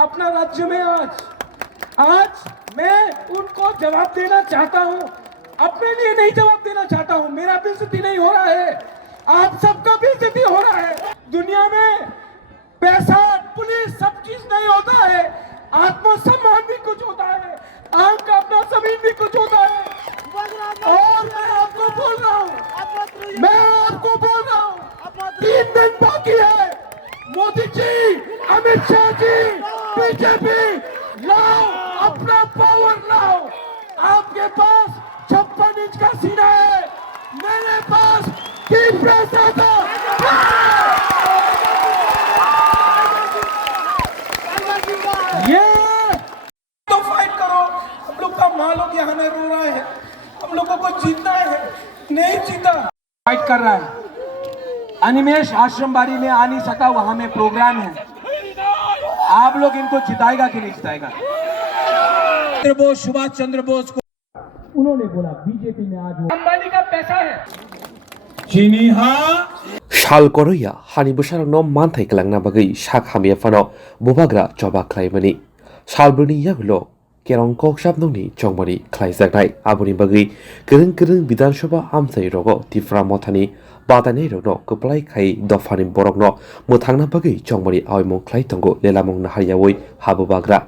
अपना राज्य में। आज मैं उनको जवाब देना चाहता हूं, अपने लिए नहीं जवाब देना चाहता हूं। मेरा बेइज्जती नहीं हो रहा है, आप सबका बेइज्जती हो रहा है। दुनिया में पैसा, पुलिस, सब चीज नहीं होता है, आत्मसम्मान भी कुछ होता है, आम का अपना जमीन भी कुछ होता है। और मैं आपको बोल रहा हूं, 3 दिन बाकी है। मोदी जी, अमित शाह जी, बीजेपी, लाओ अपना पावर लाओ। आपके पास 56 इंच का सीना है, मेरे पास 3 पैसा था। ये तो फाइट करो। हम लोग का माँ लोग यहाँ नहीं रो रहा है, हम लोगों को जीतना है, नहीं जीता। फाइट कर रहा है। अनिमेश आश्रमबाड़ी में आ नहीं सका, वहां में प्रोग्राम है। आप लोग इनको जिताएगा कि नहीं जिताएगा? बोस, सुभाष चंद्र बोस को उन्होंने बोला बीजेपी में आज अंबानी का पैसा है। चीनी साल करैया हानि बोसारनो मानथाय कलांना बागै साखामिया फानो बुबाग्रा जबा खालायमानि सालब्रनि यागुलो केरं कक्साबनंनि चंमानि खालायजानाय आबुनि बागै गोरों विधानसभा आमसाय रगो तिफ्रा मथानि बादायनाय रगनो कप्लाय खाय दफानि बरगनो मोथांना बागै चंमानि आवयमं खालायतंगो लेलामं नाहारियावै हाबुबाग्रा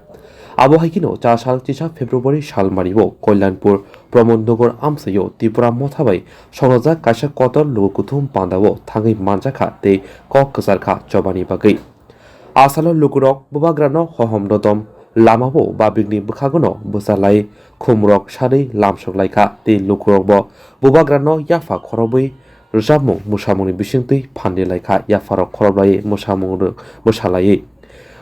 आबो हाइकिनो 4 साल 3 फेब्रुवारी सालमारिबो कल्याणपुर प्रमोदनगर आमसायो त्रिपुरा मथाबाय सनजा काशा कतर लोकुथुम पांदावो थांगै मानजाखा ते कक कसारखा जबानि बागै आसालो लुकुरक बुबाग्रानो हहम ददम लामाबो बाबिगनि बखागनो बोसालाय खुमरक सारै लामसकलायखा ते लुकुरकबो बुबाग्रानो याफा खरबै रजामु मुसामुनि बिसिंतै फान्देलायखा याफारक खरबलाय मुसालायै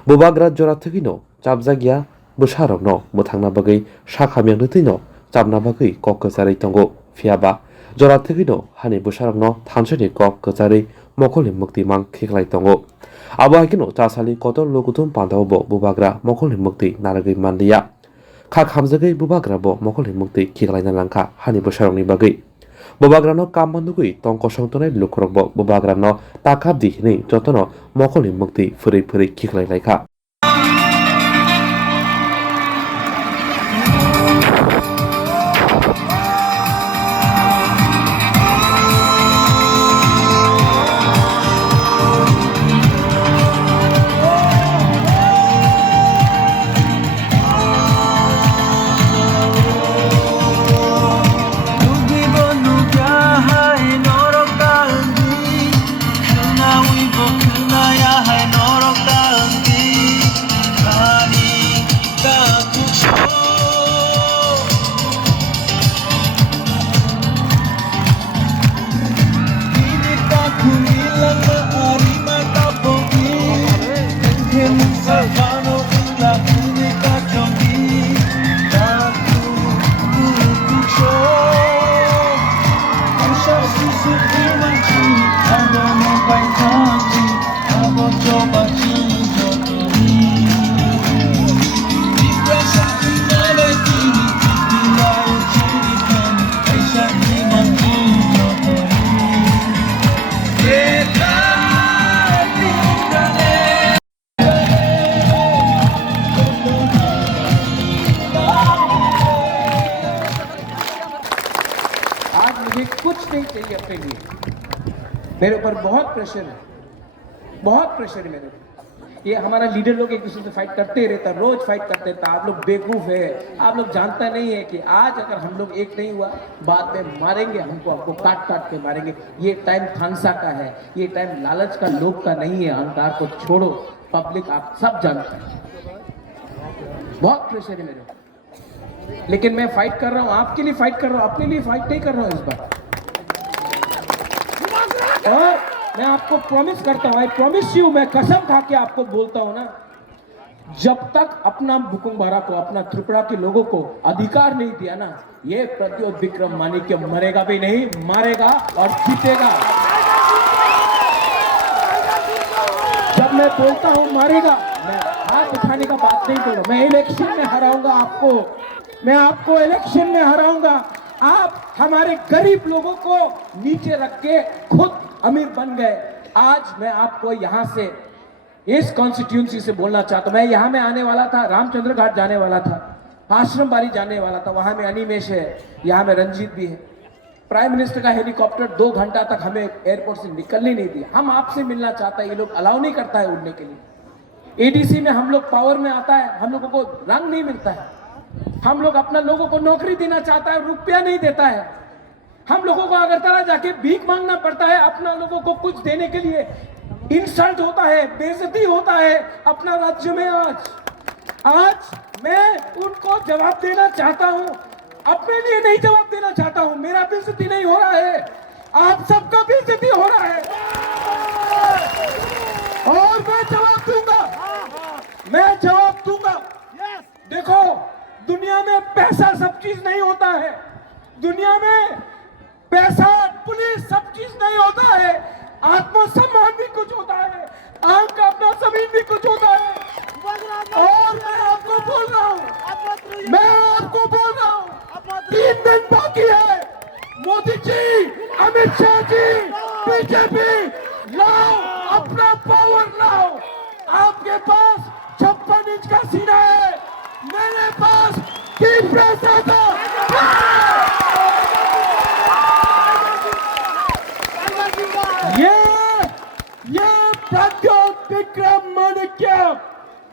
बुबाग्रा जरा थगिनो चाबजागिया बोसारकनो मोथांना बागै साखामियानो तैनो चाबना बागै कक कसारै तंगो फियाबा जरा थगिनो हानि बोसारकनो थानसनि कक कसारै मखलनि मुक्ति मां खिखलाय तंगो आबो हाइकिनो चासालि कतर लोकुथुम पान्दावबो बुबाग्रा मखलनि मुक्ति नारगै मानदिया खा खामजगै बुबाग्राबो मखलनि मुक्ति खिखलायना लांखा हानि बोसारकनि बागै बुबाग्रानो कामबान्दुगै तंक संतनाय लुखरकबो बुबाग्रानो ताकाबदि हिनै जतनो मखलनि मुक्ति फुरै खिखलायलायखा कुछ नहीं चाहिए अपने लिए। मेरे ऊपर बहुत प्रेशर है, बहुत प्रेशर है मेरे ऊपर। ये हमारा लीडर लोग एक दूसरे से फाइट करते रहता, रोज फाइट करते रहता। आप लोग बेवकूफ है, आप लोग जानता नहीं है कि आज अगर हम लोग एक नहीं हुआ, बाद में मारेंगे हमको, आपको काट के मारेंगे। ये टाइम थानसा का है, ये टाइम लालच का, लोभ का नहीं है। अहंकार को छोड़ो, पब्लिक आप सब जानते हैं। बहुत प्रेशर है मेरे ऊपर, लेकिन मैं फाइट कर रहा हूँ, आपके लिए फाइट कर रहा हूँ, अपने लिए फाइट नहीं कर रहा हूँ इस बार। और मैं आपको प्रॉमिस करता हूं, आई प्रॉमिस यू, मैं कसम खा के आपको बोलता हूं ना, जब तक अपना बुकुमबारा को, अपना त्रिपुरा के लोगों को अधिकार नहीं दिया ना, ये प्रद्योत विक्रम माणिक्य मरेगा भी नहीं, मारेगा और जीतेगा। जब मैं बोलता हूं मारेगा, मैं हाथ उठाने का बात नहीं कर रहा। मैं इलेक्शन में हराऊंगा आपको, मैं आपको इलेक्शन में हराऊंगा। आप हमारे गरीब लोगों को नीचे रख के खुद अमीर बन गए। आज मैं आपको यहां से इस कॉन्स्टिट्यूंसी से बोलना चाहता हूं। मैं यहाँ में आने वाला था, रामचंद्र घाट जाने वाला था, आश्रम बाड़ी जाने वाला था, वहां में अनिमेश है, यहाँ में रंजीत भी है। प्राइम मिनिस्टर का हेलीकॉप्टर 2 घंटा तक हमें एयरपोर्ट से निकलने नहीं दिया। हम आपसे मिलना चाहता है, ये लोग अलाउ नहीं करता है उड़ने के लिए। एडीसी में हम लोग पावर में आता है, हम लोगों को रंग नहीं मिलता है। हम लोग अपना लोगों को नौकरी देना चाहता है, रुपया नहीं देता है। हम लोगों को अगरतला जाके भीख मांगना पड़ता है अपना लोगों को कुछ देने के लिए। इंसल्ट होता है, बेइज्जती होता है अपना राज्य में। आज मैं उनको जवाब देना चाहता हूं, अपने लिए नहीं जवाब देना चाहता हूं। मेरा बेइज्जती नहीं हो रहा है, आप सबका बेइज्जती हो रहा है और मैं जवाब दूंगा, मैं जवाब दूंगा। देखो, दुनिया में पैसा सब चीज नहीं होता है, दुनिया में पैसा पुलिस सब चीज नहीं होता है, आत्मसम्मान भी कुछ होता है, आम का अपना जमीन भी कुछ होता है। और मैं आपको बोल रहा हूँ, 3 दिन बाकी है। मोदी जी, अमित शाह जी, बीजेपी, लाओ अपना पावर लाओ। आपके पास 56 इंच का सीना है, मेरे पास 3 पैसा था। ये प्रद्योत विक्रम माणिक्य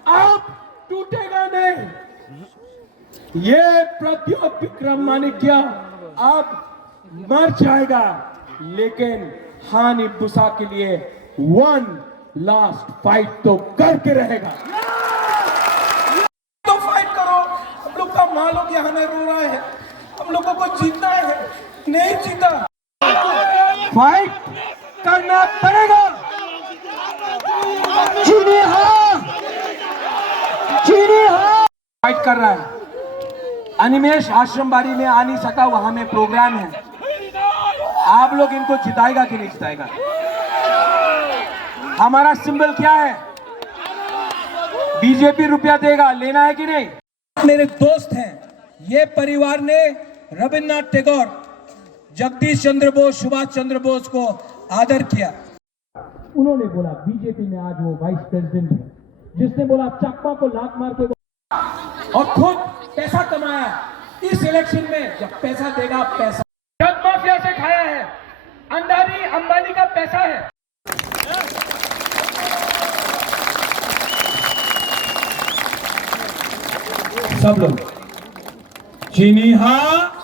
अब टूटेगा नहीं। ये प्रद्योत विक्रम माणिक्य अब मर जाएगा, लेकिन हानि बुसा के लिए 1 लास्ट फाइट तो करके रहेगा। तो फाइट करो। हम लोग का माँ लोग यहाँ में रो रहा है, हम लोगों को जीतना है, नहीं जीता, फाइट करना पड़ेगा। चीनी हाँ, चीनी हाँ फाइट कर रहा है। अनिमेश आश्रम बाड़ी में आ नहीं सका, वहां में प्रोग्राम है। आप लोग इनको जिताएगा कि नहीं जिताएगा? हमारा सिंबल क्या है? बीजेपी रुपया देगा, लेना है कि नहीं? मेरे दोस्त हैं, ये परिवार ने रविन्द्रनाथ टैगोर, जगदीश चंद्र बोस, सुभाष चंद्र बोस को आदर किया। उन्होंने बोला बीजेपी में आज वो वाइस प्रेसिडेंट है, जिसने बोला चकमा को लात मार के और खुद पैसा कमाया इस इलेक्शन में। जब पैसा देगा, पैसा ड्रग माफिया से खाया है, अंडानी अंबानी का पैसा है। सब लोग चीनी हाँ,